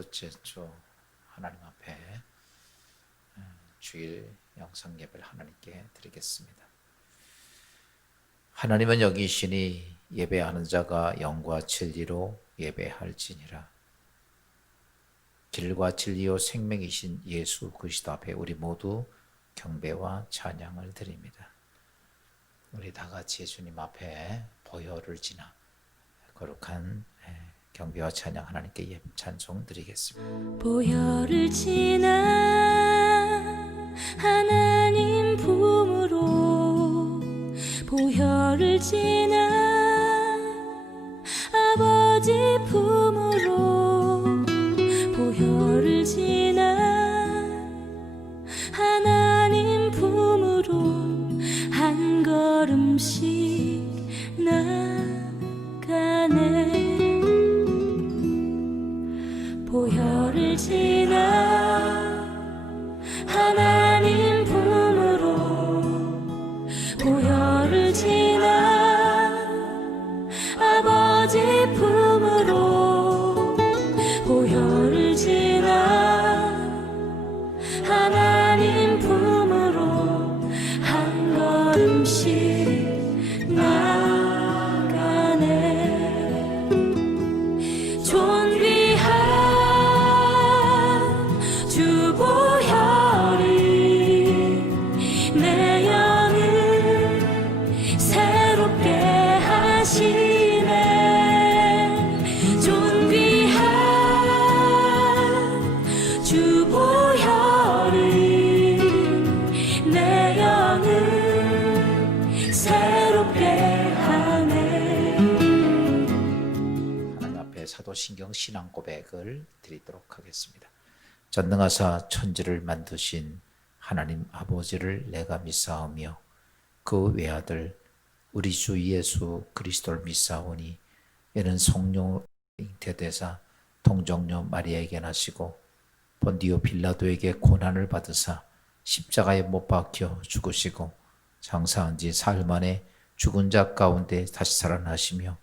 둘째 주 하나님 앞에 주일 영상 예배를 하나님께 드리겠습니다. 하나님은 여기 계시니 예배하는 자가 영과 진리로 예배할지니라. 길과 진리요 생명이신 예수 그리스도 앞에 우리 모두 경배와 찬양을 드립니다. 우리 다 같이 예수님 앞에 보혈을 지나 거룩한 경배와 찬양 하나님께 찬송 드리겠습니다. 보혈을 지나 하나님 품으로, 보혈을 지나 아버지 품으로, 보혈을 지나 하나님 품으로 한 걸음씩 나가네. 보혈을 지나 하나님 품으로, 보혈을 지나 아버지 품으로, 보혈을 지나 하나님 품으로 한 걸음씩 나가네. 존귀한 주 보혈이 내 영을 새롭게 하시네. 존귀한 주 보혈이 내 영을 새롭게 하네. 하나님 앞에 사도신경 신앙 고백을 드리도록 하겠습니다. 전능하사 천지를 만드신 하나님 아버지를 내가 믿사오며 그 외아들 우리 주 예수 그리스도를 믿사오니 이는 성령 잉태되사 동정녀 마리아에게 나시고 본디오 빌라도에게 고난을 받으사 십자가에 못 박혀 죽으시고 장사한 지 사흘 만에 죽은 자 가운데 다시 살아나시며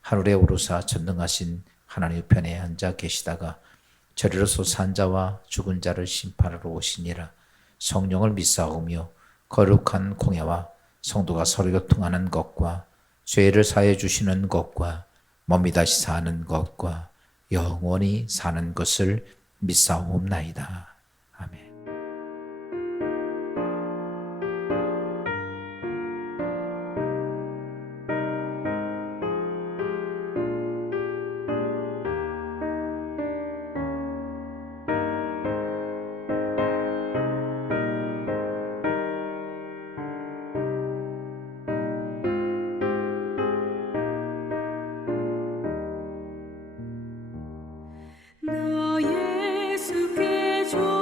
하늘에 오르사 전능하신 하나님 편에 앉아 계시다가 저리로서 산 자와 죽은 자를 심판하러 오시니라. 성령을 믿사오며 거룩한 공예와 성도가 서로 교통하는 것과 죄를 사해 주시는 것과 몸이 다시 사는 것과 영원히 사는 것을 믿사옵나이다. 아멘. 너 예수께 줘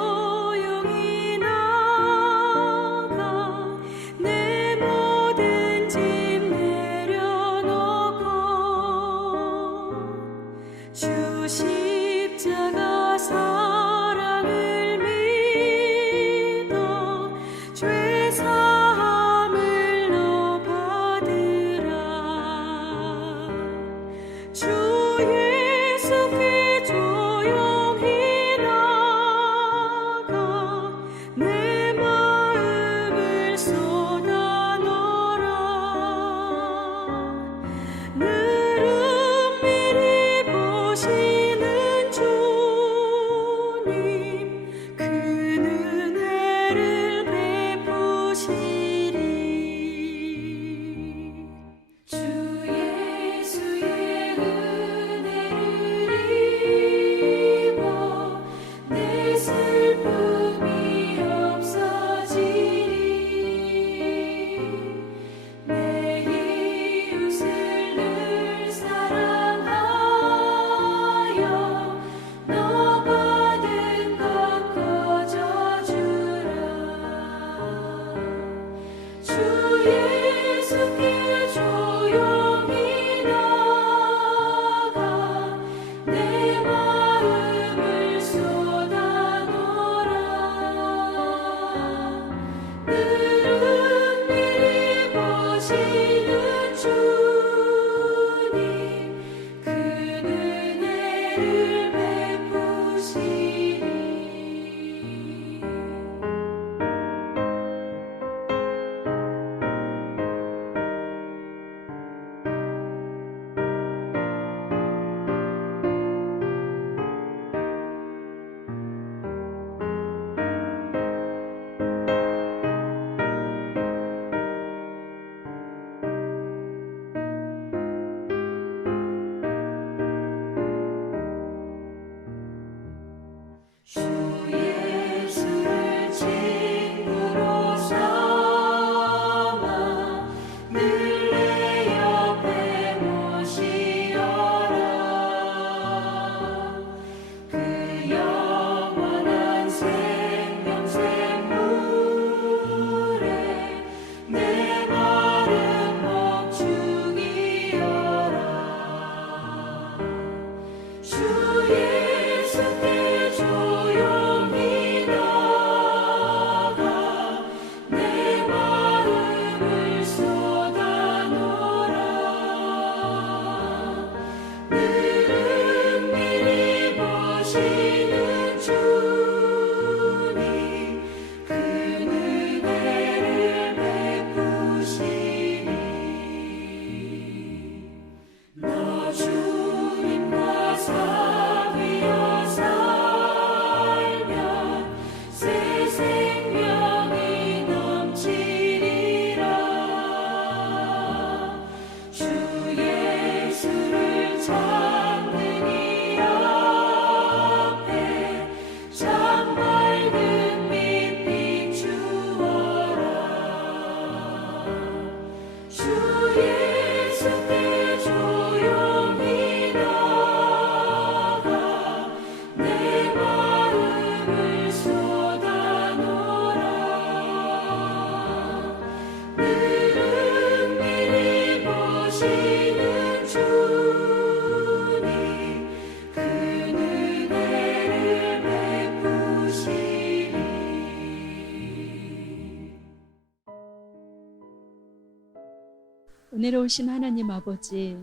은혜로우신 하나님 아버지,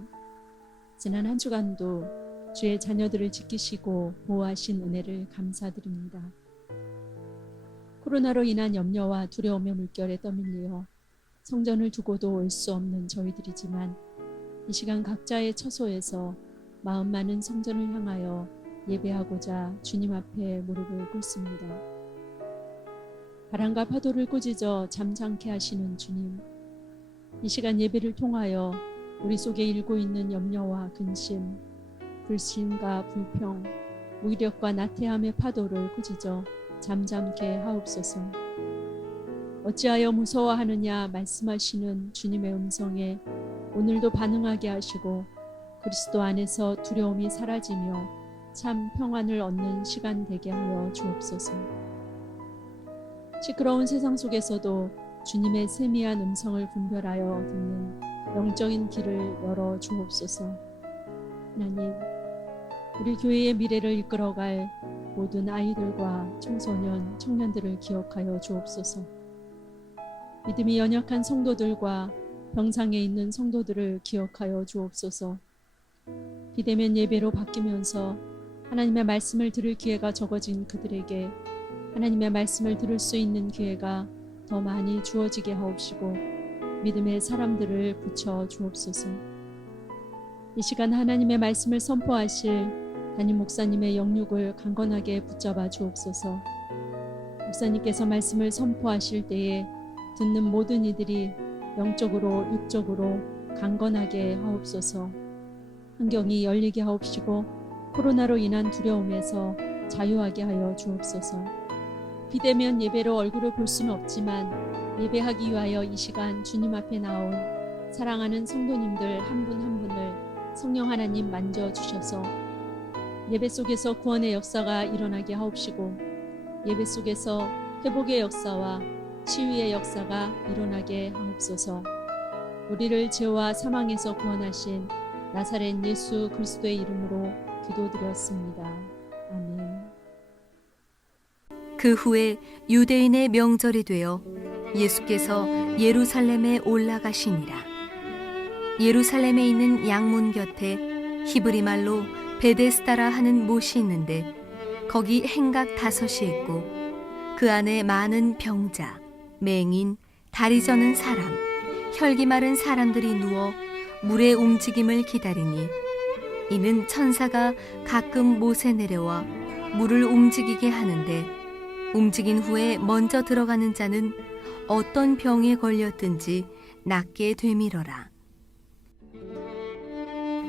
지난 한 주간도 주의 자녀들을 지키시고 보호하신 은혜를 감사드립니다. 코로나로 인한 염려와 두려움의 물결에 떠밀려 성전을 두고도 올 수 없는 저희들이지만 이 시간 각자의 처소에서 마음 많은 성전을 향하여 예배하고자 주님 앞에 무릎을 꿇습니다. 바람과 파도를 꾸짖어 잠잠케 하시는 주님, 이 시간 예배를 통하여 우리 속에 일고 있는 염려와 근심, 불신과 불평, 무기력과 나태함의 파도를 꾸짖어 잠잠케 하옵소서. 어찌하여 무서워하느냐 말씀하시는 주님의 음성에 오늘도 반응하게 하시고 그리스도 안에서 두려움이 사라지며 참 평안을 얻는 시간 되게 하여 주옵소서. 시끄러운 세상 속에서도 주님의 세미한 음성을 분별하여 듣는 영적인 길을 열어 주옵소서. 하나님, 우리 교회의 미래를 이끌어갈 모든 아이들과 청소년, 청년들을 기억하여 주옵소서. 믿음이 연약한 성도들과 병상에 있는 성도들을 기억하여 주옵소서. 비대면 예배로 바뀌면서 하나님의 말씀을 들을 기회가 적어진 그들에게 하나님의 말씀을 들을 수 있는 기회가 더 많이 주어지게 하옵시고 믿음의 사람들을 붙여 주옵소서. 이 시간 하나님의 말씀을 선포하실 담임 목사님의 영육을 강건하게 붙잡아 주옵소서. 목사님께서 말씀을 선포하실 때에 듣는 모든 이들이 영적으로 육적으로 강건하게 하옵소서. 환경이 열리게 하옵시고 코로나로 인한 두려움에서 자유하게 하여 주옵소서. 비대면 예배로 얼굴을 볼 수는 없지만 예배하기 위하여 이 시간 주님 앞에 나온 사랑하는 성도님들 한 분 한 분을 성령 하나님 만져주셔서 예배 속에서 구원의 역사가 일어나게 하옵시고 예배 속에서 회복의 역사와 치유의 역사가 일어나게 하옵소서. 우리를 죄와 사망에서 구원하신 나사렛 예수 그리스도의 이름으로 기도드렸습니다. 아멘. 그 후에 유대인의 명절이 되어 예수께서 예루살렘에 올라가시니라. 예루살렘에 있는 양문 곁에 히브리 말로 베데스다라 하는 못이 있는데 거기 행각 5이 있고 그 안에 많은 병자, 맹인, 다리 저는 사람, 혈기 마른 사람들이 누워 물의 움직임을 기다리니 이는 천사가 가끔 못에 내려와 물을 움직이게 하는데 움직인 후에 먼저 들어가는 자는 어떤 병에 걸렸든지 낫게 되밀어라.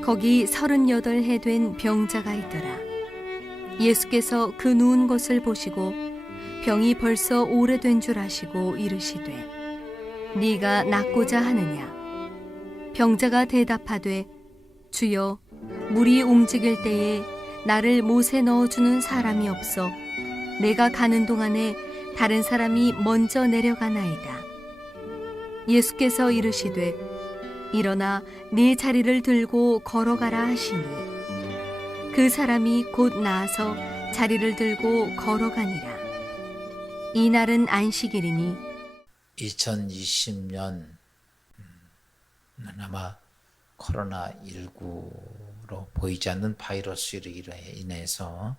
거기 38해 된 병자가 있더라. 예수께서 그 누운 것을 보시고 병이 벌써 오래된 줄 아시고 이르시되 네가 낫고자 하느냐? 병자가 대답하되 주여 물이 움직일 때에 나를 못에 넣어주는 사람이 없어 내가 가는 동안에 다른 사람이 먼저 내려가나이다. 예수께서 이르시되 일어나 네 자리를 들고 걸어가라 하시니 그 사람이 곧 나아서 자리를 들고 걸어가니라. 이날은 안식일이니 2020년 아마 코로나19로 보이지 않는 바이러스로 인해서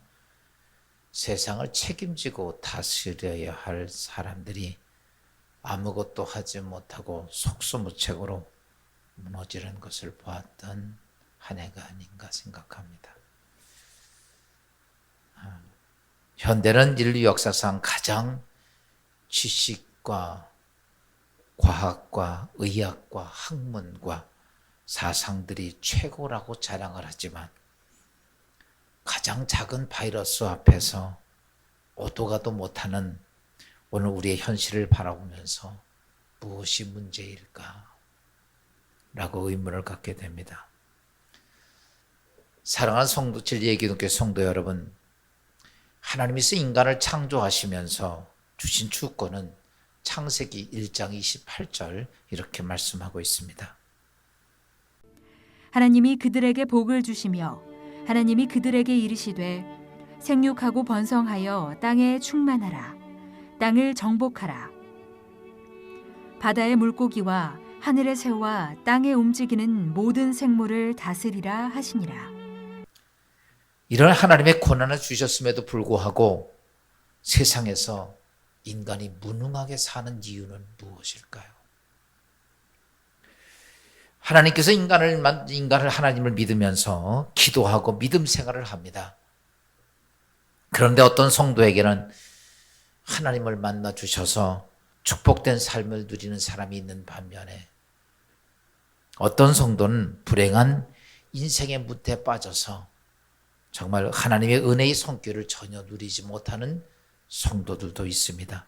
세상을 책임지고 다스려야 할 사람들이 아무것도 하지 못하고 속수무책으로 무너지는 것을 보았던 한 해가 아닌가 생각합니다. 현대는 인류 역사상 가장 지식과 과학과 의학과 학문과 사상들이 최고라고 자랑을 하지만 가장 작은 바이러스 앞에서 오도 가도 못하는 오늘 우리의 현실을 바라보면서 무엇이 문제일까? 라고 의문을 갖게 됩니다. 사랑하는 성도, 진리의 기독교 성도 여러분, 하나님께서 인간을 창조하시면서 주신 주권은 창세기 1장 28절 이렇게 말씀하고 있습니다. 하나님이 그들에게 복을 주시며 하나님이 그들에게 이르시되 생육하고 번성하여 땅에 충만하라. 땅을 정복하라. 바다의 물고기와 하늘의 새와 땅에 움직이는 모든 생물을 다스리라 하시니라. 이런 하나님의 권한을 주셨음에도 불구하고 세상에서 인간이 무능하게 사는 이유는 무엇일까요? 하나님께서 인간을 하나님을 믿으면서 기도하고 믿음 생활을 합니다. 그런데 어떤 성도에게는 하나님을 만나 주셔서 축복된 삶을 누리는 사람이 있는 반면에 어떤 성도는 불행한 인생의 무태에 빠져서 정말 하나님의 은혜의 손길을 전혀 누리지 못하는 성도들도 있습니다.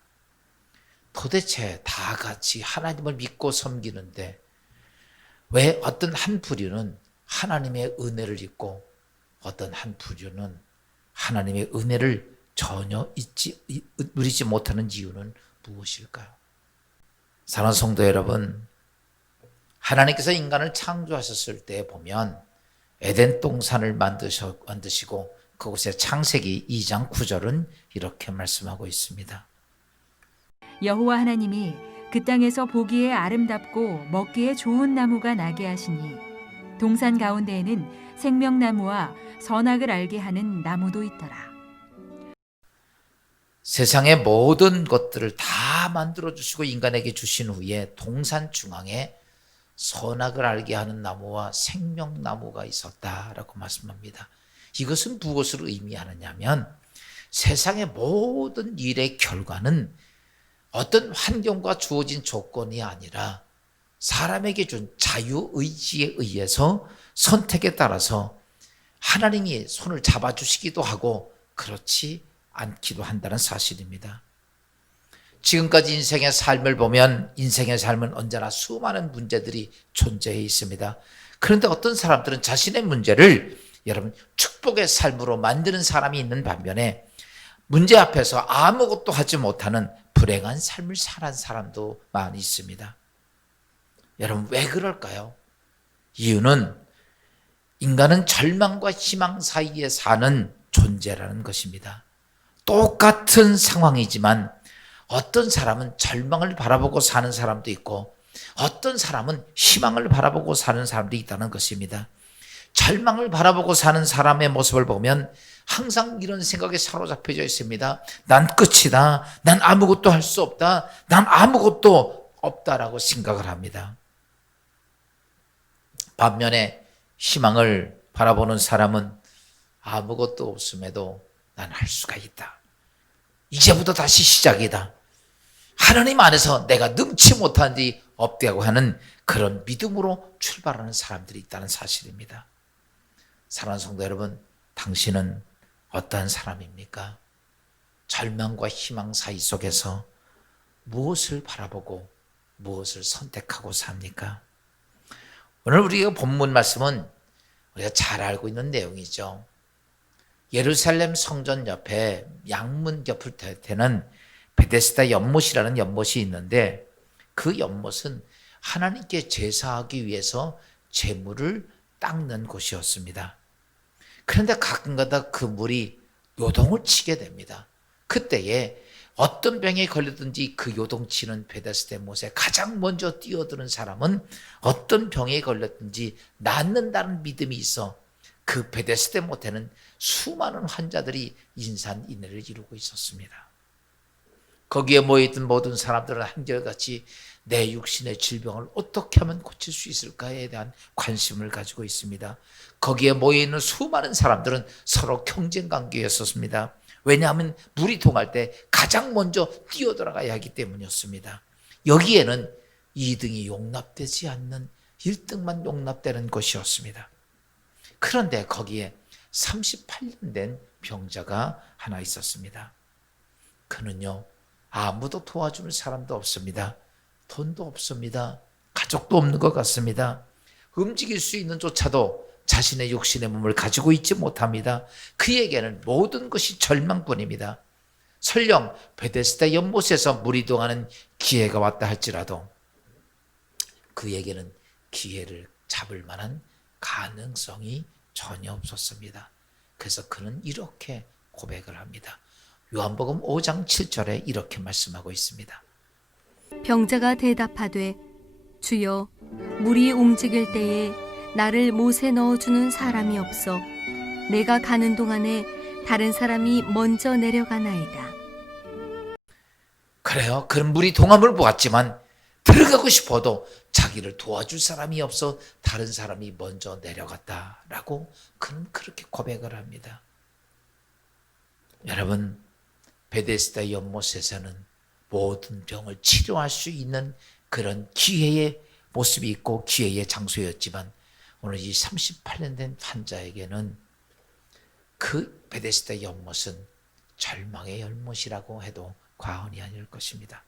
도대체 다 같이 하나님을 믿고 섬기는데 왜 어떤 한 부류는 하나님의 은혜를 잊고 어떤 한 부류는 하나님의 은혜를 전혀 누리지 못하는 이유는 무엇일까요? 사랑하는 성도 여러분, 하나님께서 인간을 창조하셨을 때 보면 에덴 동산을 만드시고 그곳에 창세기 2장 9절은 이렇게 말씀하고 있습니다. 여호와 하나님이 그 땅에서 보기에 아름답고 먹기에 좋은 나무가 나게 하시니 동산 가운데에는 생명나무와 선악을 알게 하는 나무도 있더라. 세상의 모든 것들을 다 만들어주시고 인간에게 주신 후에 동산 중앙에 선악을 알게 하는 나무와 생명나무가 있었다라고 말씀합니다. 이것은 무엇을 의미하느냐면 세상의 모든 일의 결과는 어떤 환경과 주어진 조건이 아니라 사람에게 준 자유의지에 의해서 선택에 따라서 하나님이 손을 잡아주시기도 하고 그렇지 않기도 한다는 사실입니다. 지금까지 인생의 삶을 보면 인생의 삶은 언제나 수많은 문제들이 존재해 있습니다. 그런데 어떤 사람들은 자신의 문제를 여러분 축복의 삶으로 만드는 사람이 있는 반면에 문제 앞에서 아무것도 하지 못하는 불행한 삶을 사는 사람도 많이 있습니다. 여러분 왜 그럴까요? 이유는 인간은 절망과 희망 사이에 사는 존재라는 것입니다. 똑같은 상황이지만 어떤 사람은 절망을 바라보고 사는 사람도 있고 어떤 사람은 희망을 바라보고 사는 사람도 있다는 것입니다. 절망을 바라보고 사는 사람의 모습을 보면 항상 이런 생각에 사로잡혀져 있습니다. 난 끝이다. 난 아무것도 할 수 없다. 난 아무것도 없다라고 생각을 합니다. 반면에 희망을 바라보는 사람은 아무것도 없음에도 난 할 수가 있다. 이제부터 다시 시작이다. 하나님 안에서 내가 능치 못한 데 없다고 하는 그런 믿음으로 출발하는 사람들이 있다는 사실입니다. 사랑하는 성도 여러분, 당신은 어떠한 사람입니까? 절망과 희망 사이 속에서 무엇을 바라보고 무엇을 선택하고 삽니까? 오늘 우리가 본문 말씀은 우리가 잘 알고 있는 내용이죠. 예루살렘 성전 옆에 양문 곁에는 베데스다 연못이라는 연못이 있는데 그 연못은 하나님께 제사하기 위해서 제물을 닦는 곳이었습니다. 그런데 가끔가다 그 물이 요동을 치게 됩니다. 그때에 어떤 병에 걸렸든지 그 요동치는 베데스다 못에 가장 먼저 뛰어드는 사람은 어떤 병에 걸렸든지 낫는다는 믿음이 있어 그 베데스다 못에는 수많은 환자들이 인산인해를 이루고 있었습니다. 거기에 모여있던 모든 사람들은 한결같이 내 육신의 질병을 어떻게 하면 고칠 수 있을까에 대한 관심을 가지고 있습니다. 거기에 모여있는 수많은 사람들은 서로 경쟁 관계였었습니다. 왜냐하면 물이 통할 때 가장 먼저 뛰어들어가야 하기 때문이었습니다. 여기에는 2등이 용납되지 않는 1등만 용납되는 것이었습니다. 그런데 거기에 38년 된 병자가 하나 있었습니다. 그는요, 아무도 도와주는 사람도 없습니다. 돈도 없습니다. 가족도 없는 것 같습니다. 움직일 수 있는 조차도 자신의 육신의 몸을 가지고 있지 못합니다. 그에게는 모든 것이 절망뿐입니다. 설령 베데스다 연못에서 물이 동하는 기회가 왔다 할지라도 그에게는 기회를 잡을 만한 가능성이 전혀 없었습니다. 그래서 그는 이렇게 고백을 합니다. 요한복음 5장 7절에 이렇게 말씀하고 있습니다. 병자가 대답하되 주여, 물이 움직일 때에 나를 못에 넣어주는 사람이 없어 내가 가는 동안에 다른 사람이 먼저 내려가나이다. 그래요. 그런 물이 동함을 보았지만 들어가고 싶어도 자기를 도와줄 사람이 없어 다른 사람이 먼저 내려갔다라고 그는 그렇게 고백을 합니다. 여러분, 베데스다 연못에서는 모든 병을 치료할 수 있는 그런 기회의 모습이 있고 기회의 장소였지만 오늘 이 38년 된 환자에게는 그 베데스다 연못은 절망의 연못이라고 해도 과언이 아닐 것입니다.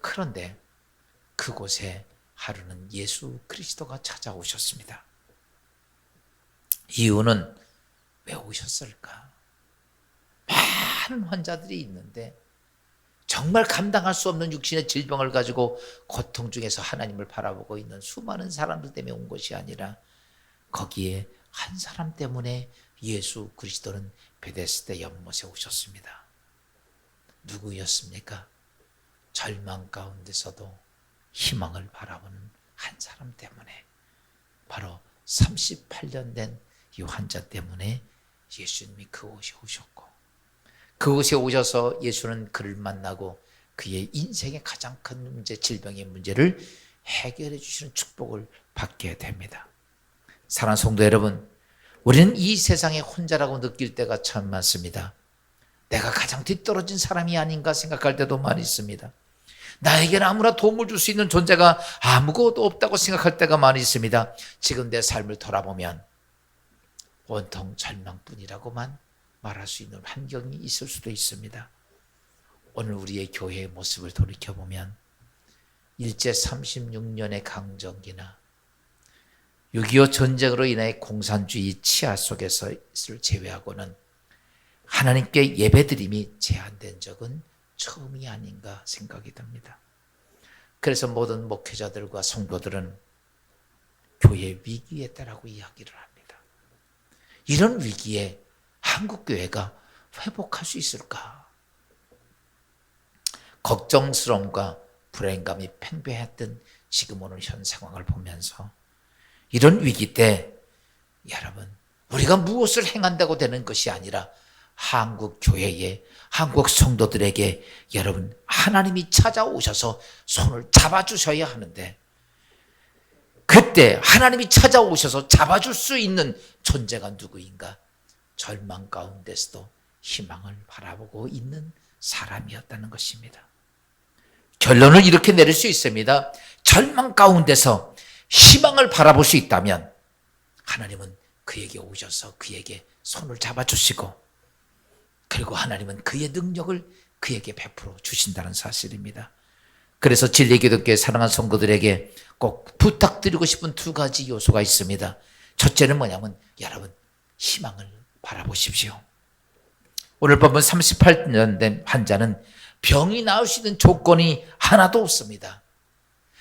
그런데 그곳에 하루는 예수 그리스도가 찾아오셨습니다. 이유는 왜 오셨을까? 많은 환자들이 있는데 정말 감당할 수 없는 육신의 질병을 가지고 고통 중에서 하나님을 바라보고 있는 수많은 사람들 때문에 온 것이 아니라 거기에 한 사람 때문에 예수 그리스도는 베데스다 연못에 오셨습니다. 누구였습니까? 절망 가운데서도 희망을 바라보는 한 사람 때문에, 바로 38년 된 이 환자 때문에 예수님이 그곳에 오셨고, 그곳에 오셔서 예수는 그를 만나고 그의 인생의 가장 큰 문제, 질병의 문제를 해결해 주시는 축복을 받게 됩니다. 사랑하는 성도 여러분, 우리는 이 세상에 혼자라고 느낄 때가 참 많습니다. 내가 가장 뒤떨어진 사람이 아닌가 생각할 때도 많이 있습니다. 나에게는 아무나 도움을 줄 수 있는 존재가 아무것도 없다고 생각할 때가 많이 있습니다. 지금 내 삶을 돌아보면 온통 절망뿐이라고만 말할 수 있는 환경이 있을 수도 있습니다. 오늘 우리의 교회의 모습을 돌이켜보면 일제 36년의 강점기나 6.25 전쟁으로 인해 공산주의 치하 속에서를 제외하고는 하나님께 예배드림이 제한된 적은 처음이 아닌가 생각이 듭니다. 그래서 모든 목회자들과 성도들은 교회 위기에 있다라고 이야기를 합니다. 이런 위기에 한국교회가 회복할 수 있을까? 걱정스러움과 불안감이 팽배했던 지금 오늘 현 상황을 보면서 이런 위기 때 여러분, 우리가 무엇을 행한다고 되는 것이 아니라 한국 교회에, 한국 성도들에게 여러분, 하나님이 찾아오셔서 손을 잡아주셔야 하는데, 그때 하나님이 찾아오셔서 잡아줄 수 있는 존재가 누구인가? 절망 가운데서도 희망을 바라보고 있는 사람이었다는 것입니다. 결론을 이렇게 내릴 수 있습니다. 절망 가운데서 희망을 바라볼 수 있다면 하나님은 그에게 오셔서 그에게 손을 잡아주시고, 그리고 하나님은 그의 능력을 그에게 베풀어 주신다는 사실입니다. 그래서 진리기독교의 사랑하는 성도들에게 꼭 부탁드리고 싶은 두 가지 요소가 있습니다. 첫째는 뭐냐면 여러분, 희망을 바라보십시오. 오늘 본문 38년 된 환자는 병이 나을 수 있는 조건이 하나도 없습니다.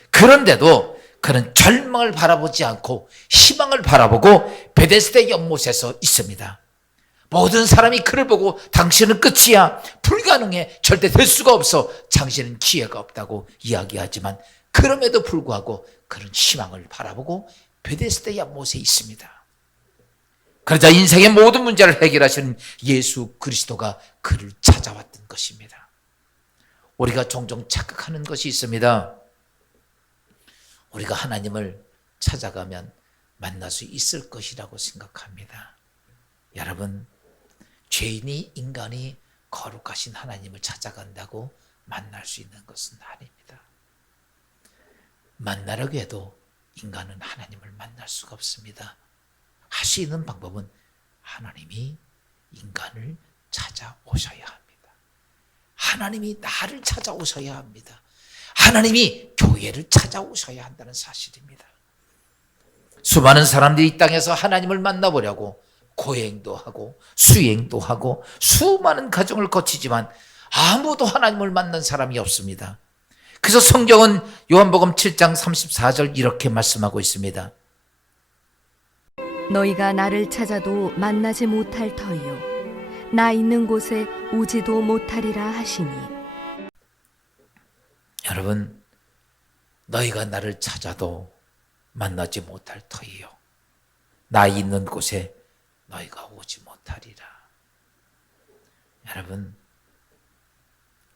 그런데도 그는 절망을 바라보지 않고 희망을 바라보고 베데스다 연못에서 있습니다. 모든 사람이 그를 보고 당신은 끝이야, 불가능해, 절대 될 수가 없어, 당신은 기회가 없다고 이야기하지만 그럼에도 불구하고 그런 희망을 바라보고 베데스다 연못에 있습니다. 그러자 인생의 모든 문제를 해결하시는 예수 그리스도가 그를 찾아왔던 것입니다. 우리가 종종 착각하는 것이 있습니다. 우리가 하나님을 찾아가면 만날 수 있을 것이라고 생각합니다. 여러분, 죄인이, 인간이 거룩하신 하나님을 찾아간다고 만날 수 있는 것은 아닙니다. 만나려고 해도 인간은 하나님을 만날 수가 없습니다. 할 수 있는 방법은 하나님이 인간을 찾아오셔야 합니다. 하나님이 나를 찾아오셔야 합니다. 하나님이 교회를 찾아오셔야 한다는 사실입니다. 수많은 사람들이 이 땅에서 하나님을 만나보려고 고행도 하고 수행도 하고 수많은 과정을 거치지만 아무도 하나님을 만난 사람이 없습니다. 그래서 성경은 요한복음 7장 34절 이렇게 말씀하고 있습니다. 너희가 나를 찾아도 만나지 못할 터이요 나 있는 곳에 오지도 못하리라 하시니. 여러분, 너희가 나를 찾아도 만나지 못할 터이요 나 있는 곳에 너희가 오지 못하리라. 여러분,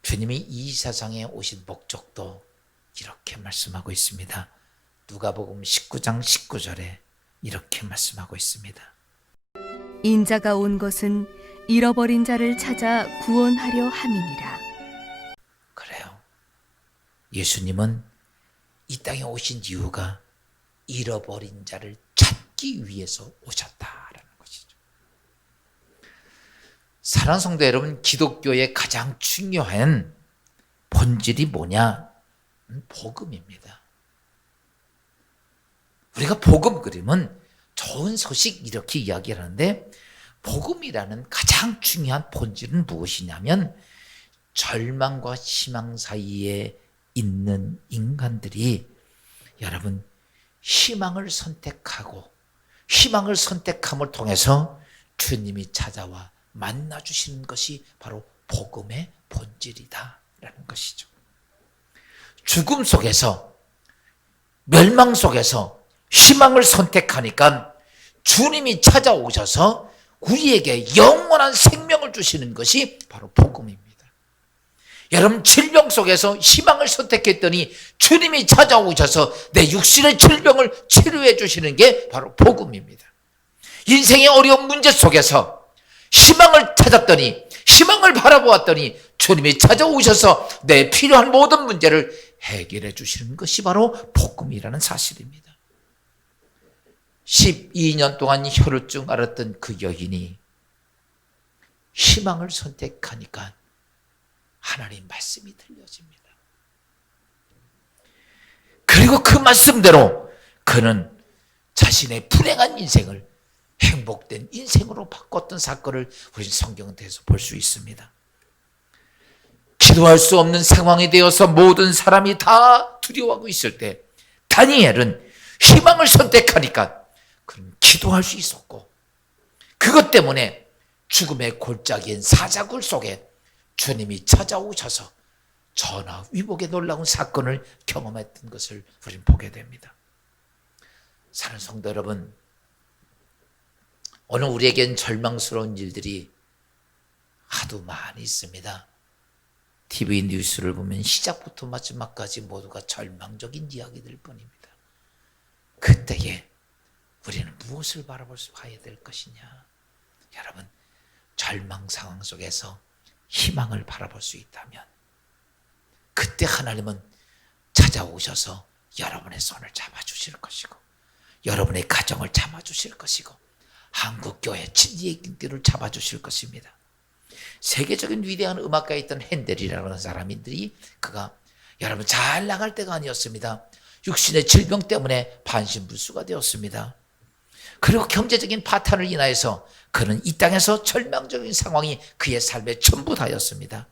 주님이 이 세상에 오신 목적도 이렇게 말씀하고 있습니다. 누가복음 19장 19절에 이렇게 말씀하고 있습니다. 인자가 온 것은 잃어버린 자를 찾아 구원하려 함이니라. 그래요. 예수님은 이 땅에 오신 이유가 잃어버린 자를 찾기 위해서 오셨다라는 것이죠. 사랑하는 성도 여러분, 기독교의 가장 중요한 본질이 뭐냐? 복음입니다. 우리가 복음 그림은 좋은 소식 이렇게 이야기를 하는데, 복음이라는 가장 중요한 본질은 무엇이냐면 절망과 희망 사이에 있는 인간들이 여러분 희망을 선택하고 희망을 선택함을 통해서 주님이 찾아와 만나주시는 것이 바로 복음의 본질이다라는 것이죠. 죽음 속에서 멸망 속에서 희망을 선택하니까 주님이 찾아오셔서 우리에게 영원한 생명을 주시는 것이 바로 복음입니다. 여러분, 질병 속에서 희망을 선택했더니 주님이 찾아오셔서 내 육신의 질병을 치료해 주시는 게 바로 복음입니다. 인생의 어려운 문제 속에서 희망을 찾았더니, 희망을 바라보았더니 주님이 찾아오셔서 내 필요한 모든 문제를 해결해 주시는 것이 바로 복음이라는 사실입니다. 12년 동안 혈우증 앓았던 그 여인이 희망을 선택하니까 하나님 말씀이 들려집니다. 그리고 그 말씀대로 그는 자신의 불행한 인생을 행복된 인생으로 바꿨던 사건을 우리는 성경에서 볼 수 있습니다. 기도할 수 없는 상황이 되어서 모든 사람이 다 두려워하고 있을 때 다니엘은 희망을 선택하니까 그는 기도할 수 있었고, 그것 때문에 죽음의 골짜기인 사자굴 속에 주님이 찾아오셔서 전화위복의 놀라운 사건을 경험했던 것을 우리는 보게 됩니다. 사랑하는 성도 여러분, 오늘 우리에겐 절망스러운 일들이 하도 많이 있습니다. TV 뉴스를 보면 시작부터 마지막까지 모두가 절망적인 이야기들 뿐입니다. 그때에 우리는 무엇을 봐야 될 것이냐? 여러분, 절망 상황 속에서 희망을 바라볼 수 있다면 그때 하나님은 찾아오셔서 여러분의 손을 잡아주실 것이고, 여러분의 가정을 잡아주실 것이고, 한국교회 진리의 길을 잡아주실 것입니다. 세계적인 위대한 음악가에 있던 핸델이라는 사람들이, 그가 여러분 잘 나갈 때가 아니었습니다. 육신의 질병 때문에 반신불수가 되었습니다. 그리고 경제적인 파탄을 인하여서 그는 이 땅에서 절망적인 상황이 그의 삶의 전부 다였습니다.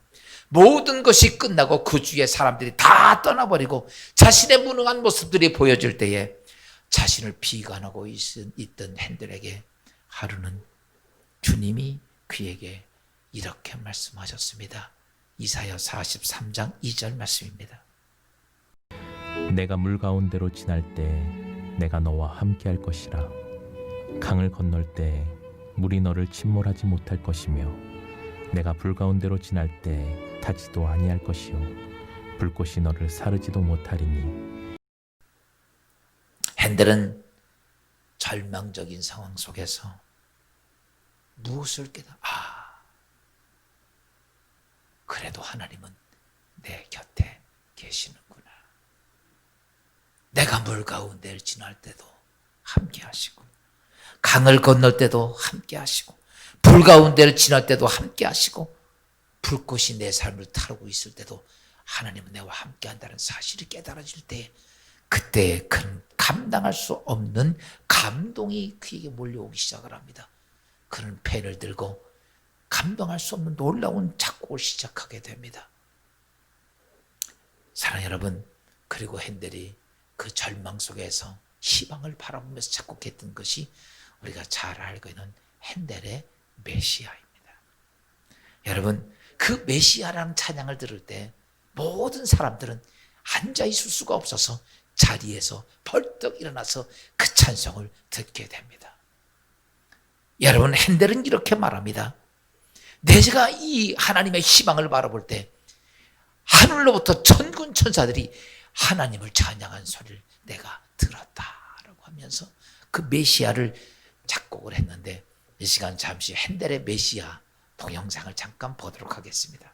모든 것이 끝나고 그 주위의 사람들이 다 떠나버리고 자신의 무능한 모습들이 보여질 때에 자신을 비관하고 있던 핸델에게 하루는 주님이 그에게 이렇게 말씀하셨습니다. 이사야 43장 2절 말씀입니다. 내가 물 가운데로 지날 때 내가 너와 함께 할 것이라. 강을 건널 때 물이 너를 침몰하지 못할 것이며, 내가 불 가운데로 지날 때 타지도 아니할 것이요 불꽃이 너를 사르지도 못하리니. 핸델은 절망적인 상황 속에서 무엇을 그래도 하나님은 내 곁에 계시는구나. 내가 물 가운데를 지날 때도 함께 하시고, 강을 건널 때도 함께 하시고, 불 가운데를 지날 때도 함께 하시고, 불꽃이 내 삶을 타르고 있을 때도 하나님은 내와 함께 한다는 사실이 깨달아질 때, 그때 그는 감당할 수 없는 감동이 그에게 몰려오기 시작을 합니다. 그는 펜을 들고 감당할 수 없는 놀라운 작곡을 시작하게 됩니다. 사랑하는 여러분, 그리고 핸델이 그 절망 속에서 희망을 바라보면서 작곡했던 것이 우리가 잘 알고 있는 핸델의 메시아입니다. 여러분, 그 메시아라는 찬양을 들을 때 모든 사람들은 앉아 있을 수가 없어서 자리에서 벌떡 일어나서 그 찬송을 듣게 됩니다. 여러분, 핸델은 이렇게 말합니다. 내가 이 하나님의 희망을 바라볼 때 하늘로부터 천군 천사들이 하나님을 찬양한 소리를 내가 들었다라고 하면서 그 메시아를 작곡을 했는데, 이 시간 잠시 핸델의 메시아 동영상을 잠깐 보도록 하겠습니다.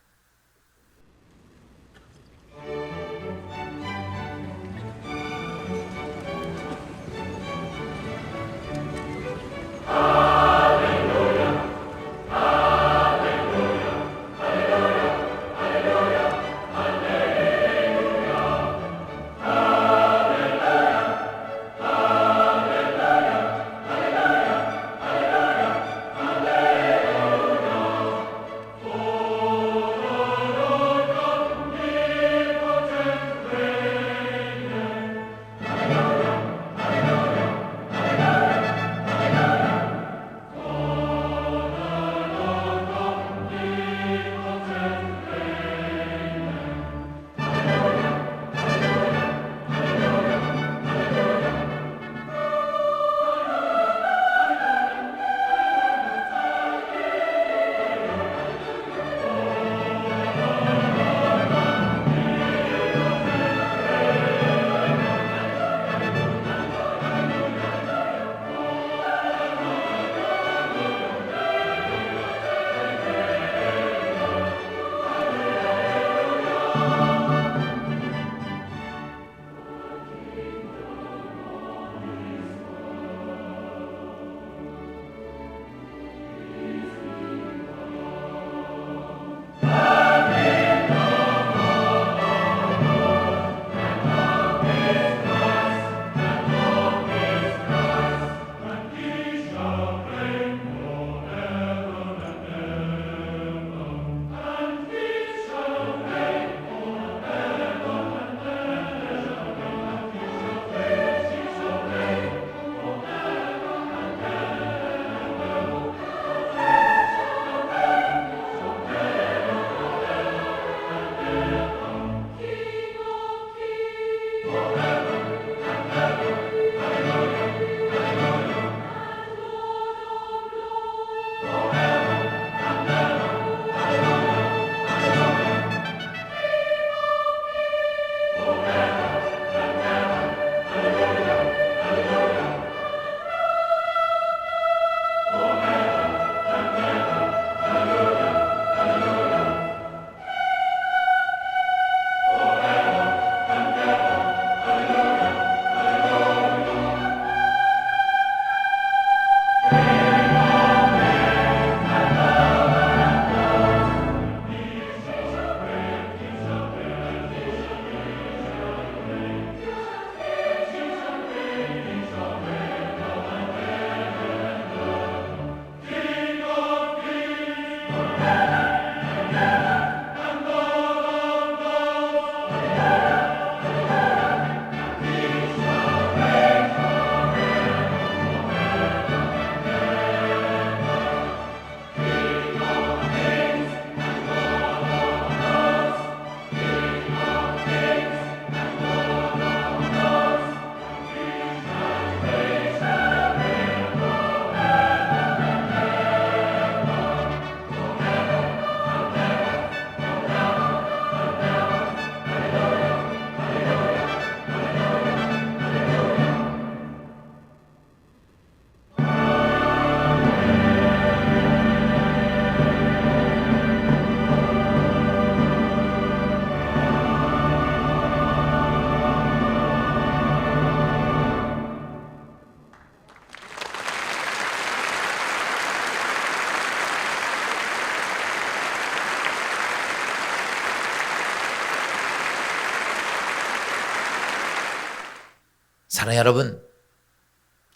사랑하는 여러분,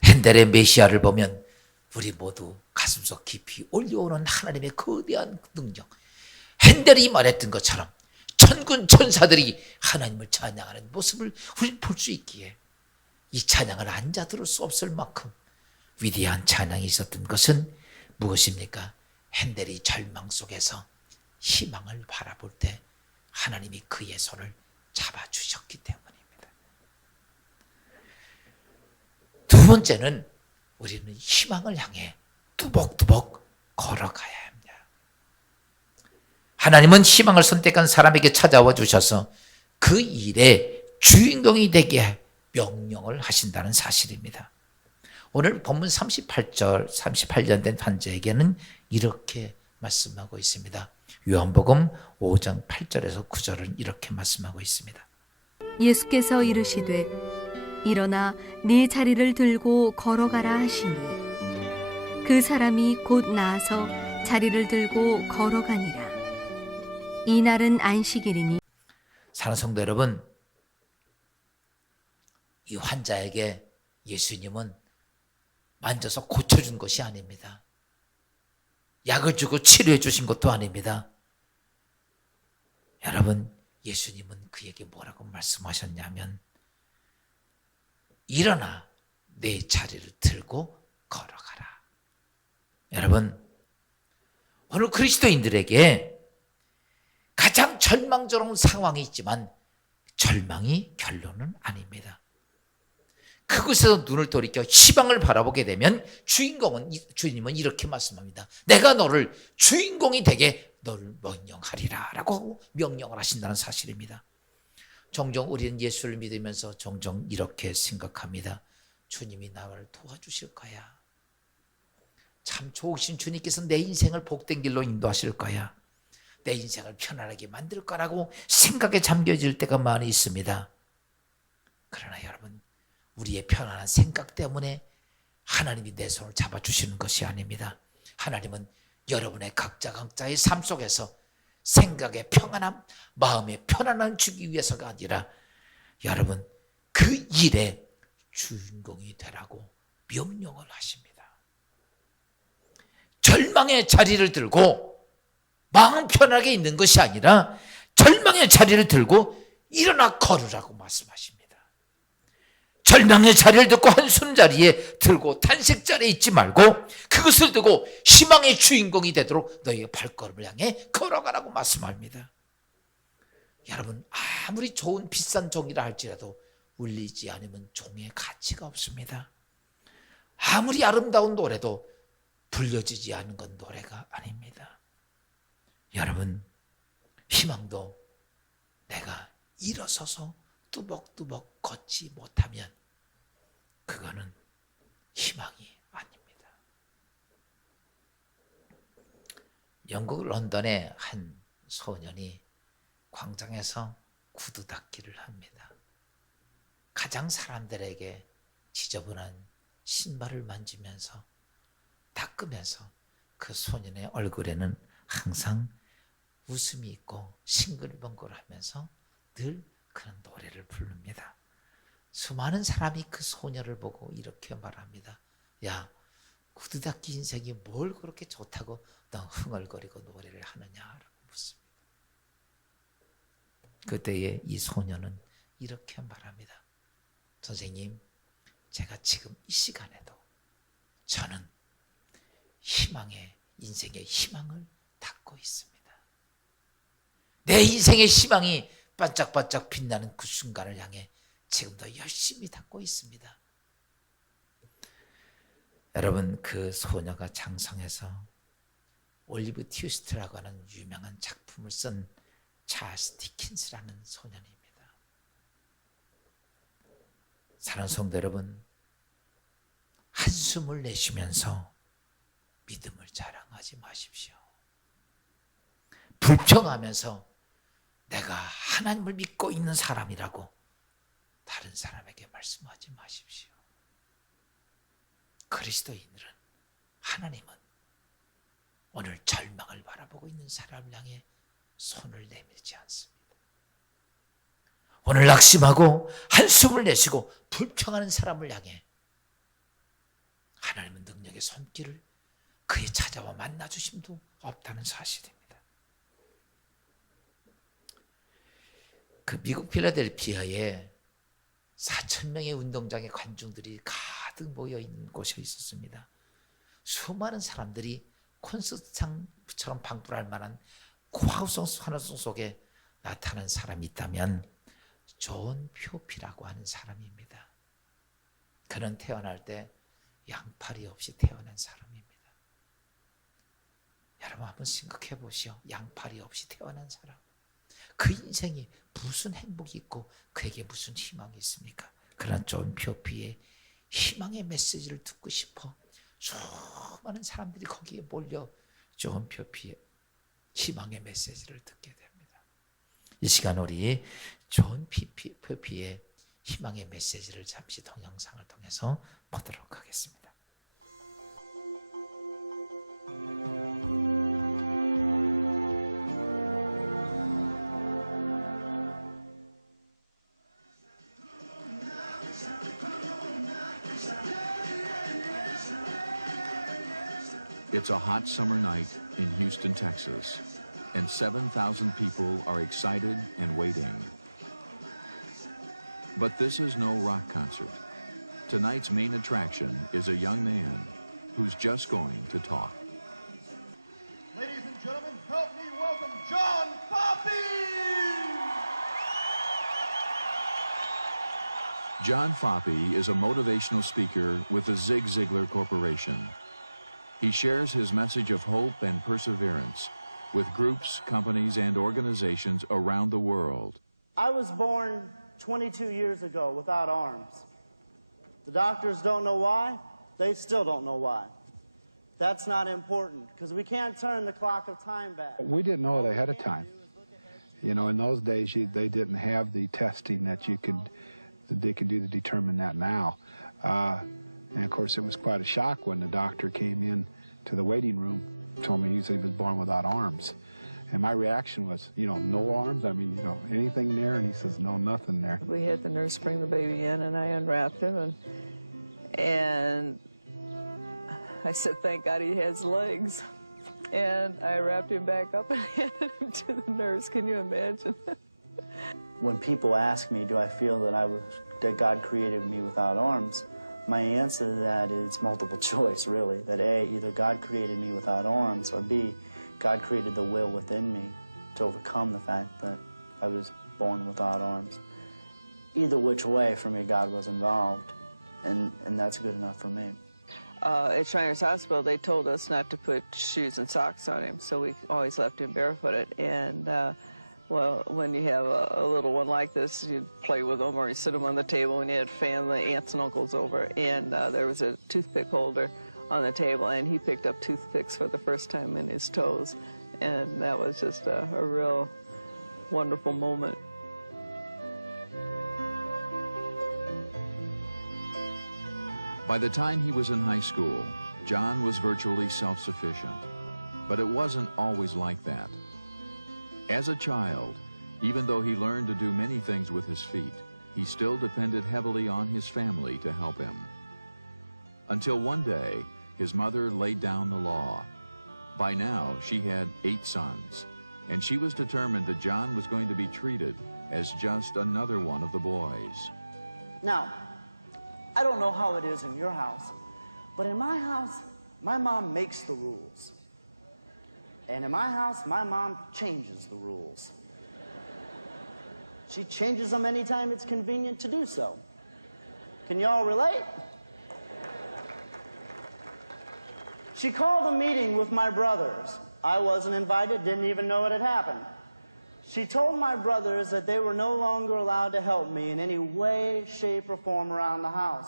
핸델의 메시아를 보면 우리 모두 가슴속 깊이 올려오는 하나님의 거대한 능력, 핸델이 말했던 것처럼 천군 천사들이 하나님을 찬양하는 모습을 우리 볼 수 있기에 이 찬양을 앉아 들을 수 없을 만큼 위대한 찬양이 있었던 것은 무엇입니까? 핸델이 절망 속에서 희망을 바라볼 때 하나님이 그의 손을 잡아 잡아주셨기 때문입니다. 두 번째는 우리는 희망을 향해 뚜벅뚜벅 걸어가야 합니다. 하나님은 희망을 선택한 사람에게 찾아와 주셔서 그 일의 주인공이 되게 명령을 하신다는 사실입니다. 오늘 본문 38년 된 환자에게는 이렇게 말씀하고 있습니다. 요한복음 5장 8절에서 9절은 이렇게 말씀하고 있습니다. 예수께서 이르시되 일어나 네 자리를 들고 걸어가라 하시니 그 사람이 곧 나아서 자리를 들고 걸어가니라. 이날은 안식일이니 사랑하는 성도 여러분, 이 환자에게 예수님은 만져서 고쳐준 것이 아닙니다. 약을 주고 치료해 주신 것도 아닙니다. 여러분, 예수님은 그에게 뭐라고 말씀하셨냐면 일어나 내 자리를 들고 걸어가라. 여러분, 오늘 그리스도인들에게 가장 절망스러운 상황이 있지만 절망이 결론은 아닙니다. 그곳에서 눈을 돌이켜 희망을 바라보게 되면 주님은 이렇게 말씀합니다. 내가 너를 주인공이 되게 너를 명령하리라 라고 명령을 하신다는 사실입니다. 종종 우리는 예수를 믿으면서 종종 이렇게 생각합니다. 주님이 나를 도와주실 거야. 참 좋으신 주님께서 내 인생을 복된 길로 인도하실 거야. 내 인생을 편안하게 만들 거라고 생각에 잠겨질 때가 많이 있습니다. 그러나 여러분, 우리의 편안한 생각 때문에 하나님이 내 손을 잡아주시는 것이 아닙니다. 하나님은 여러분의 각자의 삶 속에서 생각의 평안함, 마음의 편안함을 주기 위해서가 아니라 여러분 그 일의 주인공이 되라고 명령을 하십니다. 절망의 자리를 들고 마음 편하게 있는 것이 아니라 절망의 자리를 들고 일어나 걸으라고 말씀하십니다. 절망의 자리를 듣고 한숨 자리에 들고 탄식 자리에 있지 말고 그것을 두고 희망의 주인공이 되도록 너희의 발걸음을 향해 걸어가라고 말씀합니다. 여러분, 아무리 좋은 비싼 종이라 할지라도 울리지 않으면 종의 가치가 없습니다. 아무리 아름다운 노래도 불려지지 않은 건 노래가 아닙니다. 여러분, 희망도 내가 일어서서 뚜벅뚜벅 걷지 못하면 그거는 희망이 아닙니다. 영국 런던의 한 소년이 광장에서 구두 닦기를 합니다. 가장 사람들에게 지저분한 신발을 만지면서 닦으면서 그 소년의 얼굴에는 항상 웃음이 있고 싱글벙글하면서 늘 그런 노래를 부릅니다. 수많은 사람이 그 소녀를 보고 이렇게 말합니다. 야, 구두 닦기 인생이 뭘 그렇게 좋다고 너 흥얼거리고 노래를 하느냐라고 묻습니다. 그때에 이 소녀는 이렇게 말합니다. 선생님, 제가 지금 이 시간에도 저는 인생의 희망을 닦고 있습니다. 내 인생의 희망이 반짝반짝 빛나는 그 순간을 향해 지금도 열심히 닦고 있습니다. 여러분, 그 소녀가 장성해서 올리브 트위스트라고 하는 유명한 작품을 쓴 찰스 디킨스라는 소년입니다. 사랑하는 성도 여러분, 한숨을 내쉬면서 믿음을 자랑하지 마십시오. 불평하면서 내가 하나님을 믿고 있는 사람이라고 다른 사람에게 말씀하지 마십시오. 그리스도인들은, 하나님은 오늘 절망을 바라보고 있는 사람을 향해 손을 내밀지 않습니다. 오늘 낙심하고 한숨을 내쉬고 불평하는 사람을 향해 하나님은 능력의 손길을 그에 찾아와 만나주심도 없다는 사실입니다. 그 미국 필라델피아에 4,000명의 운동장의 관중들이 가득 모여 있는 곳이 있었습니다. 수많은 사람들이 콘서트장처럼 방불할 만한 고화성 환호성 속에 나타난 사람이 있다면 존 표피라고 하는 사람입니다. 그는 태어날 때 양팔이 없이 태어난 사람입니다. 여러분 한번 생각해 보시오. 양팔이 없이 태어난 사람. 그 인생이 무슨 행복이 있고 그에게 무슨 희망이 있습니까? 그런 존 표피의 희망의 메시지를 듣고 싶어 수많은 사람들이 거기에 몰려 존 표피의 희망의 메시지를 듣게 됩니다. 이 시간 우리 존 표피의 희망의 메시지를 잠시 동영상을 통해서 보도록 하겠습니다. It's a hot summer night in Houston, Texas, and 7,000 people are excited and waiting. But this is no rock concert. Tonight's main attraction is a young man who's just going to talk. Ladies and gentlemen, help me welcome John Foppe! John Foppe is a motivational speaker with the Zig Ziglar Corporation. He shares his message of hope and perseverance with groups, companies, and organizations around the world. I was born 22 years ago without arms. The doctors don't know why. They still don't know why. That's not important because we can't turn the clock of time back. We didn't know it ahead of time. You know, in those days, they didn't have the testing that they could do to determine that now. And of course, it was quite a shock when the doctor came in to the waiting room, told me he was born without arms. And my reaction was, you know, no arms? I mean, you know, anything there? And he says, no, nothing there. We had the nurse bring the baby in, and I unwrapped him, and I said, thank God he has legs. And I wrapped him back up and handed him to the nurse. Can you imagine? When people ask me, do I feel that God created me without arms? My answer to that is multiple choice, really. That A, either God created me without arms, or B, God created the will within me to overcome the fact that I was born without arms. Either which way, for me, God was involved, and that's good enough for me. At Shriners Hospital, they told us not to put shoes and socks on him, so we always left him barefooted. And well, when you have a little one like this, you'd play with them or you sit them on the table and you'd fan the aunts and uncles over. And there was a toothpick holder on the table, and he picked up toothpicks for the first time in his toes. And that was just a real wonderful moment. By the time he was in high school, John was virtually self-sufficient. But it wasn't always like that. As a child, even though he learned to do many things with his feet, he still depended heavily on his family to help him. Until one day, his mother laid down the law. By now, she had 8 sons, and she was determined that John was going to be treated as just another one of the boys. Now, I don't know how it is in your house, but in my house, my mom makes the rules. And in my house, my mom changes the rules. She changes them anytime it's convenient to do so. Can y'all relate? She called a meeting with my brothers. I wasn't invited, didn't even know it had happened. She told my brothers that they were no longer allowed to help me in any way, shape, or form around the house.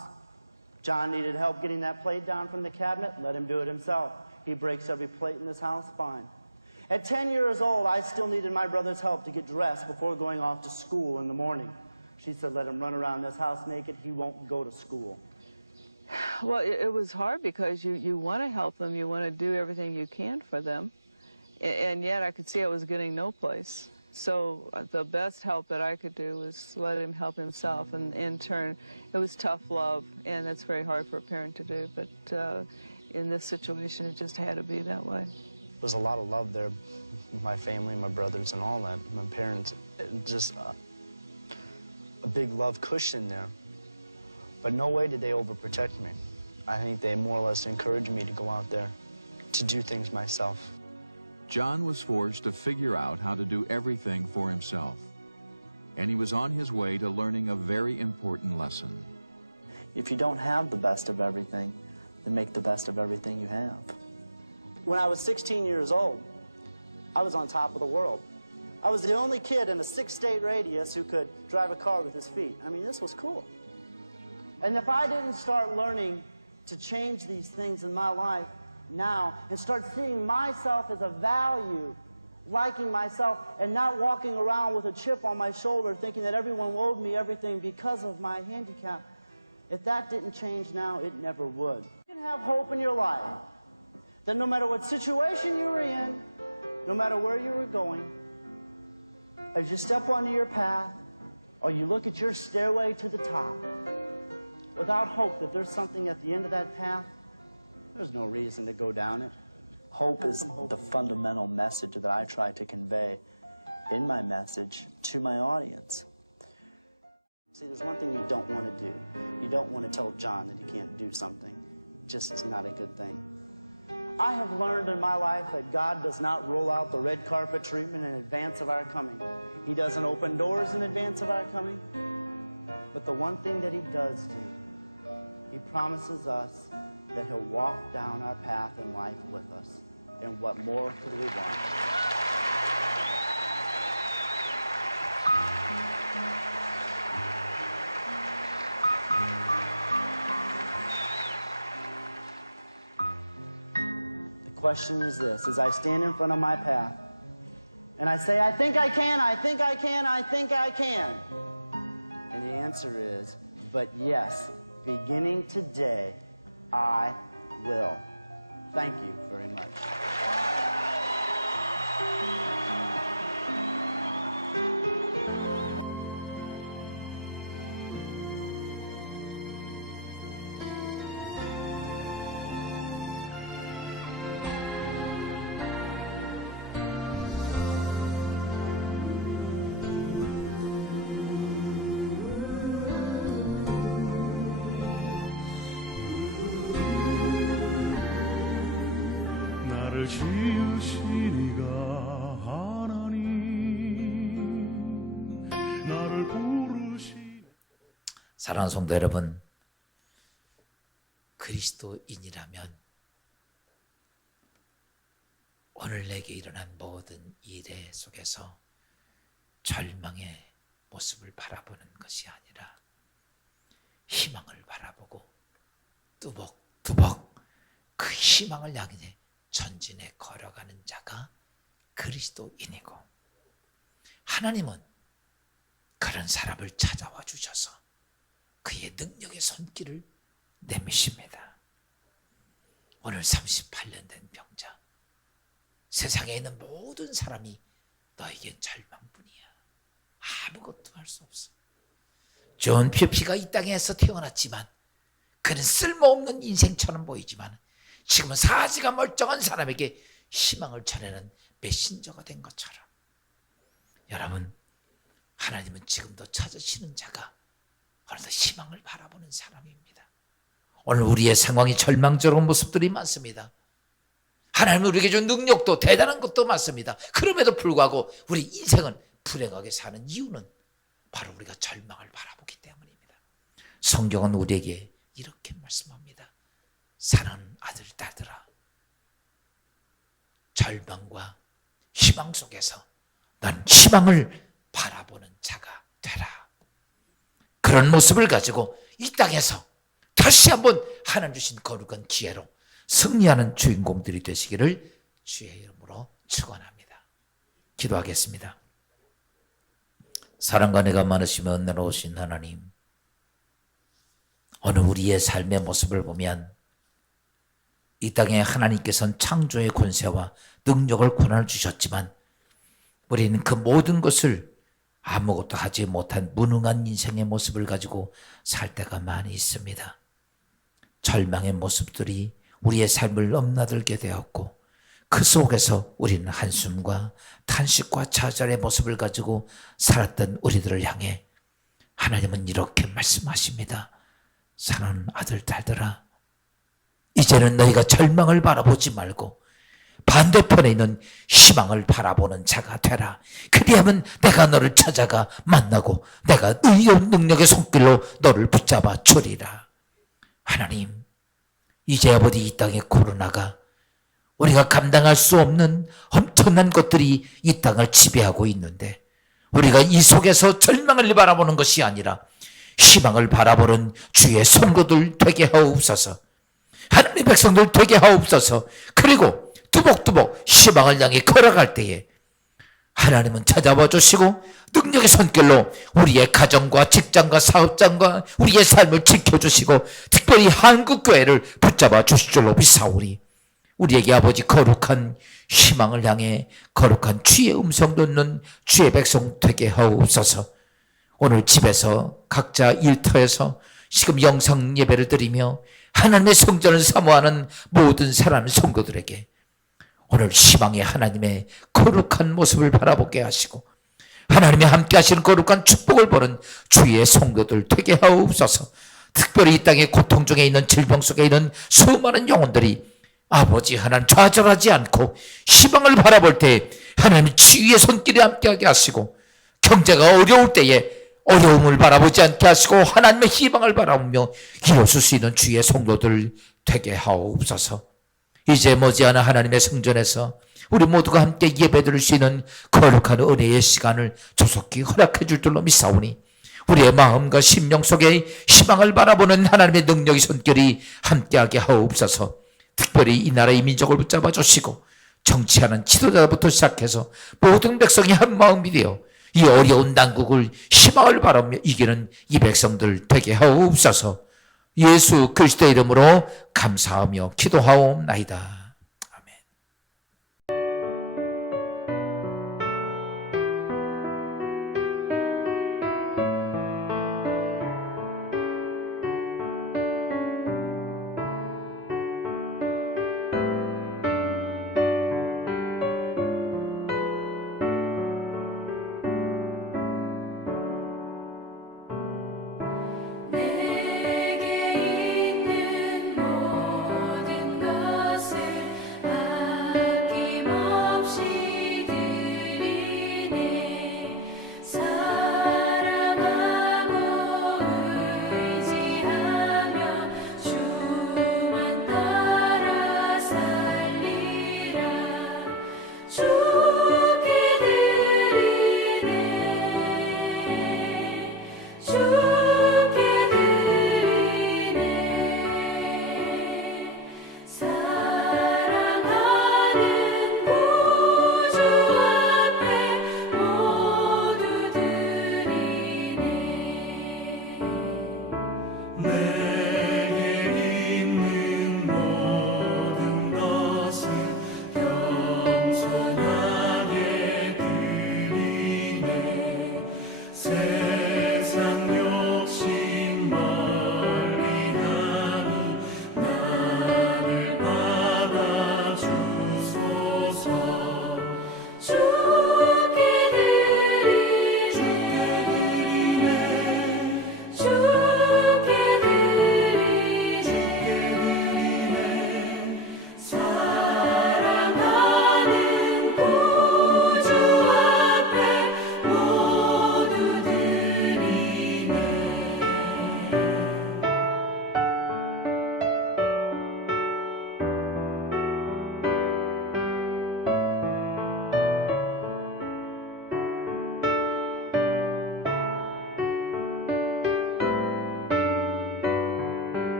John needed help getting that plate down from the cabinet, let him do it himself. He breaks every plate in this house, fine. At 10 years old, I still needed my brother's help to get dressed before going off to school in the morning. She said, let him run around this house naked, he won't go to school. Well, it was hard because you want to help them, you want to do everything you can for them, and yet I could see I was getting no place. So the best help that I could do was let him help himself, and in turn, it was tough love, and that's very hard for a parent to do, but in this situation, it just had to be that way. There's a lot of love there, my family, my brothers, and all that, my parents, just a big love cushion there. But no way did they overprotect me. I think they more or less encouraged me to go out there, to do things myself. John was forced to figure out how to do everything for himself. and he was on his way to learning a very important lesson. If you don't have the best of everything, then make the best of everything you have. When I was 16 years old, I was on top of the world. I was the only kid in a 6-state radius who could drive a car with his feet. I mean, this was cool. And if I didn't start learning to change these things in my life now and start seeing myself as a value, liking myself, and not walking around with a chip on my shoulder thinking that everyone owed me everything because of my handicap, if that didn't change now, it never would. You can have hope in your life that no matter what situation you were in, no matter where you were going, as you step onto your path or you look at your stairway to the top, without hope that there's something at the end of that path, there's no reason to go down it. Hope is the fundamental message that I try to convey in my message to my audience. See, there's one thing you don't want to do. You don't want to tell John that he can't do something. Just it's not a good thing. I have learned in my life that God does not roll out the red carpet treatment in advance of our coming. He doesn't open doors in advance of our coming. But the one thing that he does do, he promises us that he'll walk down our path in life with us. And what more could we want? The question is this: as I stand in front of my path and I say, I think I can, I think I can, I think I can. And the answer is, but yes, beginning today, I will. Thank you very much. 사랑하는 성도 여러분, 그리스도인이라면 오늘 내게 일어난 모든 일에 속에서 절망의 모습을 바라보는 것이 아니라 희망을 바라보고 뚜벅뚜벅 그 희망을 향해 전진해 걸어가는 자가 그리스도인이고, 하나님은 그런 사람을 찾아와 주셔서 그의 능력의 손길을 내미십니다. 오늘 38년 된 병자, 세상에 있는 모든 사람이 너에겐 절망뿐이야. 아무것도 할 수 없어. 존 피어피가 이 땅에서 태어났지만 그는 쓸모없는 인생처럼 보이지만 지금은 사지가 멀쩡한 사람에게 희망을 전하는 메신저가 된 것처럼, 여러분, 하나님은 지금도 찾으시는 자가 오늘도 희망을 바라보는 사람입니다. 오늘 우리의 상황이 절망적인 모습들이 많습니다. 하나님은 우리에게 준 능력도 대단한 것도 많습니다. 그럼에도 불구하고 우리 인생은 불행하게 사는 이유는 바로 우리가 절망을 바라보기 때문입니다. 성경은 우리에게 이렇게 말씀합니다. 사랑하는 아들, 딸들아, 절망과 희망 속에서 난 희망을 바라보는 자가 되라. 그런 모습을 가지고 이 땅에서 다시 한번 하나님 주신 거룩한 기회로 승리하는 주인공들이 되시기를 주의 이름으로 축원합니다. 기도하겠습니다. 사랑과 은혜가 많으시며 은혜로우신 하나님, 오늘 우리의 삶의 모습을 보면 이 땅에 하나님께서는 창조의 권세와 능력을 권한을 주셨지만 우리는 그 모든 것을 아무것도 하지 못한 무능한 인생의 모습을 가지고 살 때가 많이 있습니다. 절망의 모습들이 우리의 삶을 넘나들게 되었고 그 속에서 우리는 한숨과 탄식과 좌절의 모습을 가지고 살았던 우리들을 향해 하나님은 이렇게 말씀하십니다. 사랑하는 아들, 딸들아, 이제는 너희가 절망을 바라보지 말고 반대편에 있는 희망을 바라보는 자가 되라. 그리하면 내가 너를 찾아가 만나고 내가 의로운 능력의 손길로 너를 붙잡아 주리라. 하나님, 이제 아버지 이 땅에 코로나가 우리가 감당할 수 없는 엄청난 것들이 이 땅을 지배하고 있는데 우리가 이 속에서 절망을 바라보는 것이 아니라 희망을 바라보는 주의 성도들 되게 하옵소서. 하나님의 백성들 되게 하옵소서. 그리고 뚜벅뚜벅 희망을 향해 걸어갈 때에 하나님은 찾아봐 주시고 능력의 손길로 우리의 가정과 직장과 사업장과 우리의 삶을 지켜주시고 특별히 한국교회를 붙잡아 주실 줄로 믿사오니 우리에게 아버지 거룩한 희망을 향해 거룩한 주의 음성 듣는 주의 백성 되게 하옵소서. 오늘 집에서 각자 일터에서 지금 영상 예배를 드리며 하나님의 성전을 사모하는 모든 사람 성도들에게 오늘 희망의 하나님의 거룩한 모습을 바라보게 하시고 하나님이 함께 하시는 거룩한 축복을 보는 주의 성도들 되게 하옵소서. 특별히 이 땅의 고통 중에 있는 질병 속에 있는 수많은 영혼들이 아버지 하나님 좌절하지 않고 희망을 바라볼 때 하나님 주의 손길이 함께하게 하시고 경제가 어려울 때에 어려움을 바라보지 않게 하시고 하나님의 희망을 바라보며 이루어질 수 있는 주의 성도들 되게 하옵소서. 이제 머지않아 하나님의 성전에서 우리 모두가 함께 예배드릴 수 있는 거룩한 은혜의 시간을 조속히 허락해 줄 줄로 믿사오니 우리의 마음과 심령 속에 희망을 바라보는 하나님의 능력의 손길이 함께하게 하옵소서. 특별히 이 나라의 민족을 붙잡아 주시고 정치하는 지도자부터 시작해서 모든 백성이 한 마음이 되어 이 어려운 난국을 희망을 바라며 이기는 이 백성들 되게 하옵소서. 예수 그리스도의 이름으로 감사하며 기도하옵나이다.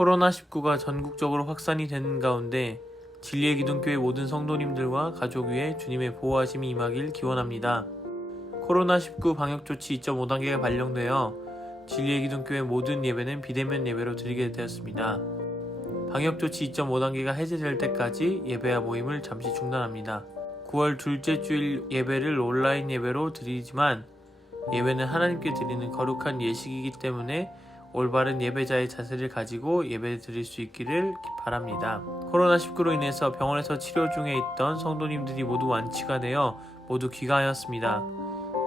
코로나19가 전국적으로 확산이 되는 가운데 진리의 기둥교회 모든 성도님들과 가족 위에 주님의 보호하심이 임하길 기원합니다. 코로나19 방역조치 2.5단계가 발령되어 진리의 기둥교회 모든 예배는 비대면 예배로 드리게 되었습니다. 방역조치 2.5단계가 해제될 때까지 예배와 모임을 잠시 중단합니다. 9월 둘째 주일 예배를 온라인 예배로 드리지만 예배는 하나님께 드리는 거룩한 예식이기 때문에 올바른 예배자의 자세를 가지고 예배 드릴 수 있기를 바랍니다. 코로나19로 인해서 병원에서 치료 중에 있던 성도님들이 모두 완치가 되어 모두 귀가하였습니다.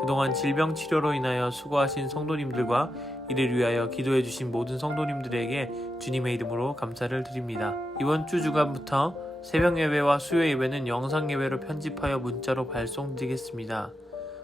그동안 질병 치료로 인하여 수고하신 성도님들과 이를 위하여 기도해 주신 모든 성도님들에게 주님의 이름으로 감사를 드립니다. 이번 주 주간부터 새벽 예배와 수요 예배는 영상 예배로 편집하여 문자로 발송드리겠습니다.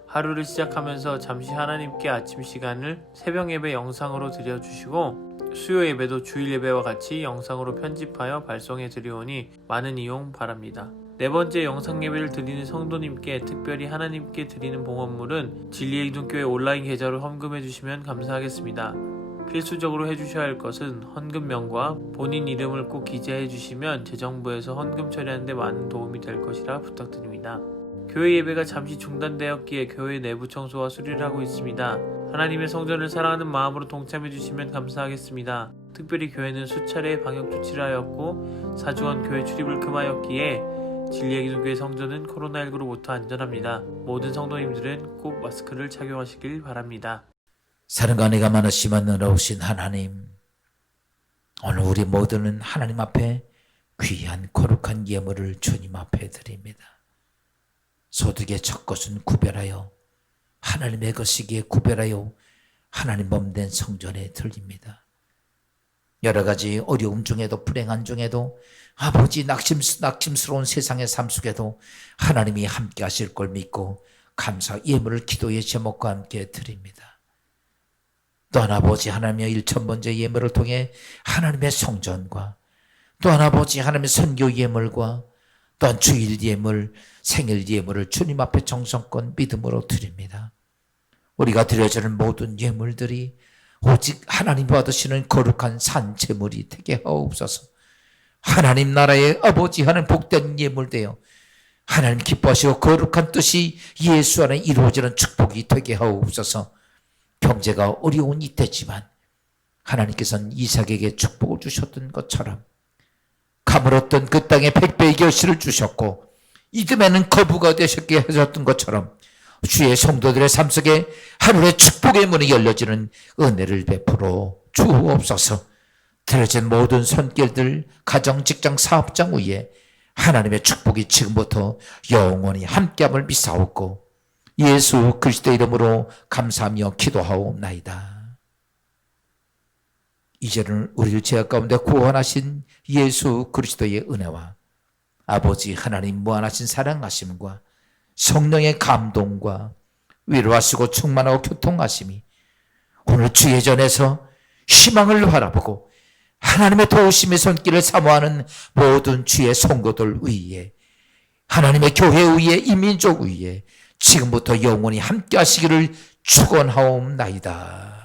하루를 시작하면서 잠시 하나님께 아침 시간을 새벽 예배 영상으로 드려주시고 수요 예배도 주일 예배와 같이 영상으로 편집하여 발송해 드리오니 많은 이용 바랍니다. 네 번째 영상 예배를 드리는 성도님께 특별히 하나님께 드리는 봉헌물은 진리의 기둥교회 온라인 계좌로 헌금해 주시면 감사하겠습니다. 필수적으로 해주셔야 할 것은 헌금명과 본인 이름을 꼭 기재해 주시면 재정부에서 헌금 처리하는 데 많은 도움이 될 것이라 부탁드립니다. 교회 예배가 잠시 중단되었기에 교회 내부 청소와 수리를 하고 있습니다. 하나님의 성전을 사랑하는 마음으로 동참해 주시면 감사하겠습니다. 특별히 교회는 수차례 방역 조치를 하였고 4주간 교회 출입을 금하였기에 진리의 기둥교회 성전은 코로나19로부터 안전합니다. 모든 성도님들은 꼭 마스크를 착용하시길 바랍니다. 사랑과 은혜가 많으시면 은혜로우신 하나님, 오늘 우리 모두는 하나님 앞에 귀한 거룩한 예물을 주님 앞에 드립니다. 소득의 첫 것은 구별하여 하나님의 것이기에 구별하여 하나님 몸된 성전에 드립니다. 여러 가지 어려움 중에도 불행한 중에도 아버지 낙심스러운 세상의 삶 속에도 하나님이 함께 하실 걸 믿고 감사 예물을 기도의 제목과 함께 드립니다. 또한 아버지 하나님의 1,000번째 예물을 통해 하나님의 성전과 또한 아버지 하나님의 선교 예물과 또한 주일 예물, 생일 예물을 주님 앞에 정성껏 믿음으로 드립니다. 우리가 드려지는 모든 예물들이 오직 하나님 받으시는 거룩한 산제물이 되게 하옵소서. 하나님 나라의 아버지 하나님 복된 예물 되어 하나님 기뻐하시고 거룩한 뜻이 예수 안에 이루어지는 축복이 되게 하옵소서. 경제가 어려운 이때지만 하나님께서는 이삭에게 축복을 주셨던 것처럼 가물었던 그 땅에 백배의 결실을 주셨고 이듬해는 거부가 되셨게 하셨던 것처럼 주의 성도들의 삶 속에 하루의 축복의 문이 열려지는 은혜를 베풀어 주옵소서. 드려진 모든 손길들, 가정, 직장, 사업장 위에 하나님의 축복이 지금부터 영원히 함께함을 믿사옵고 예수 그리스도 이름으로 감사하며 기도하옵나이다. 이제는 우리를 죄악 가운데 구원하신 예수 그리스도의 은혜와 아버지 하나님 무한하신 사랑하심과 성령의 감동과 위로하시고 충만하고 교통하심이 오늘 주의 전에서 희망을 바라보고 하나님의 도우심의 손길을 사모하는 모든 주의 성도들 위에 하나님의 교회 위에 이민족 위에 지금부터 영원히 함께 하시기를 축원하옵나이다.